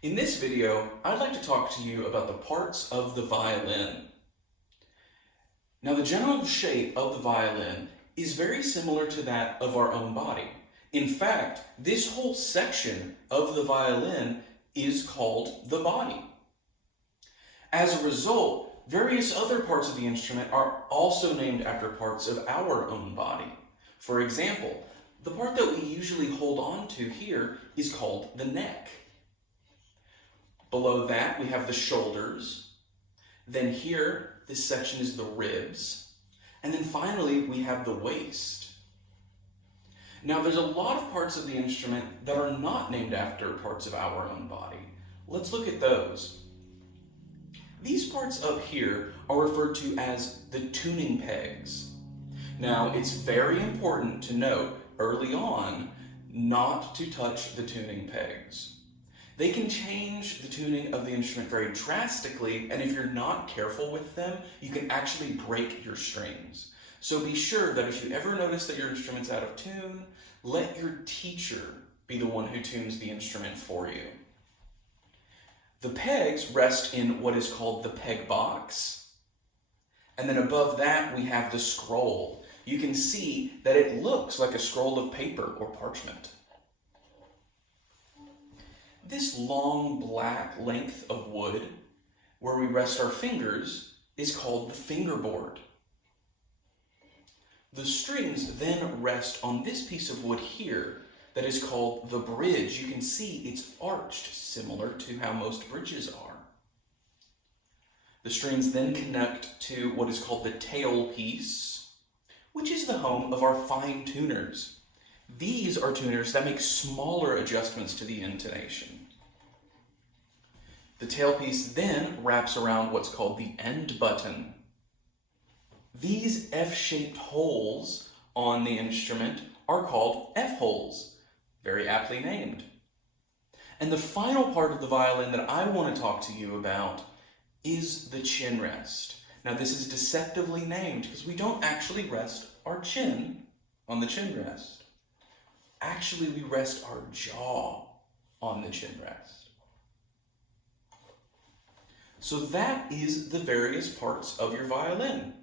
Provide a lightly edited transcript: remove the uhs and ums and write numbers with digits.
In this video, I'd like to talk to you about the parts of the violin. Now, the general shape of the violin is very similar to that of our own body. In fact, this whole section of the violin is called the body. As a result, various other parts of the instrument are also named after parts of our own body. For example, the part that we usually hold on to here is called the neck. Below that, we have the shoulders. Then here, this section is the ribs. And then finally, we have the waist. Now, there's a lot of parts of the instrument that are not named after parts of our own body. Let's look at those. These parts up here are referred to as the tuning pegs. Now, it's very important to note early on not to touch the tuning pegs. They can change the tuning of the instrument very drastically, and if you're not careful with them, you can actually break your strings. So be sure that if you ever notice that your instrument's out of tune, let your teacher be the one who tunes the instrument for you. The pegs rest in what is called the peg box, and then above that we have the scroll. You can see that it looks like a scroll of paper or parchment. This long black length of wood where we rest our fingers is called the fingerboard. The strings then rest on this piece of wood here that is called the bridge. You can see it's arched, similar to how most bridges are. The strings then connect to what is called the tailpiece, which is the home of our fine tuners. These are tuners that make smaller adjustments to the intonation. The tailpiece then wraps around what's called the end button. These F-shaped holes on the instrument are called F-holes, very aptly named. And the final part of the violin that I want to talk to you about is the chin rest. Now, this is deceptively named because we don't actually rest our chin on the chin rest. Actually, we rest our jaw on the chin rest. So that is the various parts of your violin.